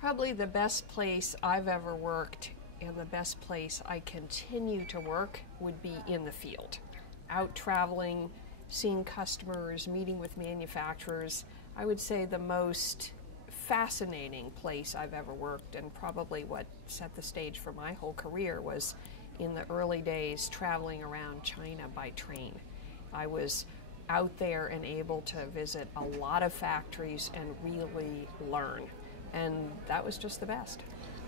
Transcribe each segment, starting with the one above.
Probably the best place I've ever worked and the best place I continue to work would be in the field. Out traveling, seeing customers, meeting with manufacturers. I would say the most fascinating place I've ever worked, and probably what set the stage for my whole career, was in the early days traveling around China by train. I was out there and able to visit a lot of factories and really learn. And that was just the best.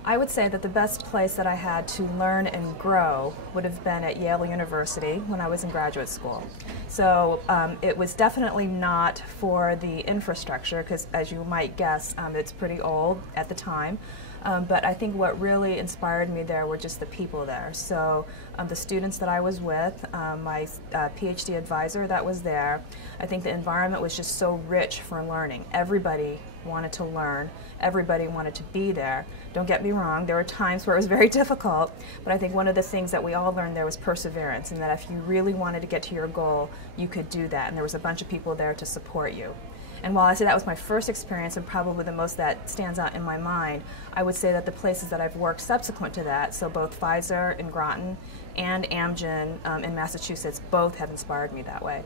I would say that the best place that I had to learn and grow would have been at Yale University when I was in graduate school. So it was definitely not for the infrastructure, because as you might guess, it's pretty old at the time. But I think what really inspired me there were just the people there. So the students that I was with, my PhD advisor that was there, I think the environment was just so rich for learning. Everybody wanted to learn. Everybody wanted to be there. Don't get me wrong, there were times where it was very difficult, but I think one of the things that we all learned there was perseverance, and that if you really wanted to get to your goal, you could do that, and there was a bunch of people there to support you. And while I say that was my first experience and probably the most that stands out in my mind, I would say that the places that I've worked subsequent to that, so both Pfizer in Groton and Amgen in Massachusetts, both have inspired me that way.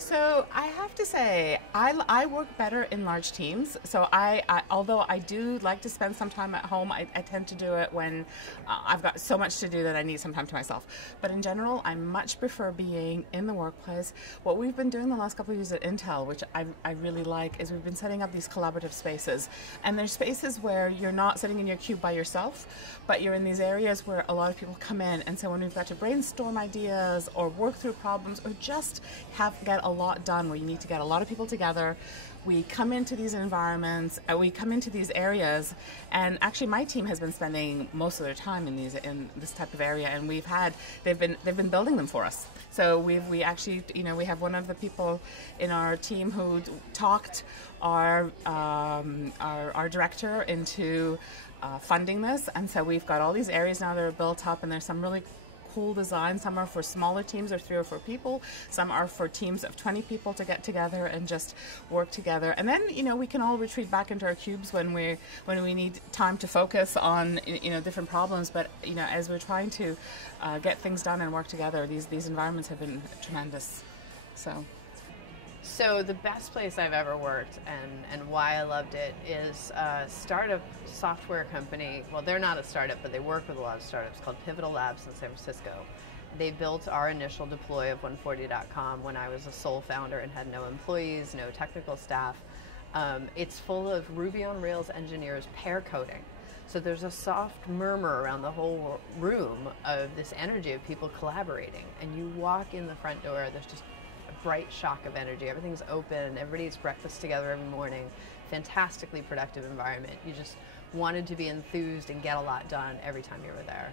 So I have to say, I work better in large teams. So although I do like to spend some time at home, I tend to do it when I've got so much to do that I need some time to myself. But in general, I much prefer being in the workplace. What we've been doing the last couple of years at Intel, which I really like, is we've been setting up these collaborative spaces. And there's spaces where you're not sitting in your cube by yourself, but you're in these areas where a lot of people come in. And so when we've got to brainstorm ideas or work through problems or just get a lot done, where you need to get a lot of people together, we come into these environments, we come into these areas, and actually my team has been spending most of their time in this type of area, and they've been building them for us. So we actually, we have one of the people in our team who talked our director into funding this, and so we've got all these areas now that are built up, and there's some really cool designs. Some are for smaller teams of 3 or 4 people. Some are for teams of 20 people to get together and just work together. And then, we can all retreat back into our cubes when we need time to focus on, different problems. But, as we're trying to get things done and work together, these environments have been tremendous. So the best place I've ever worked and why I loved it is a startup software company. Well, they're not a startup, but they work with a lot of startups, called Pivotal Labs in San Francisco. They built our initial deploy of 140.com when I was a sole founder and had no employees, no technical staff. It's full of Ruby on Rails engineers pair coding. So there's a soft murmur around the whole room of this energy of people collaborating. And you walk in the front door, there's just bright shock of energy. Everything's open. Everybody eats breakfast together every morning. Fantastically productive environment. You just wanted to be enthused and get a lot done every time you were there.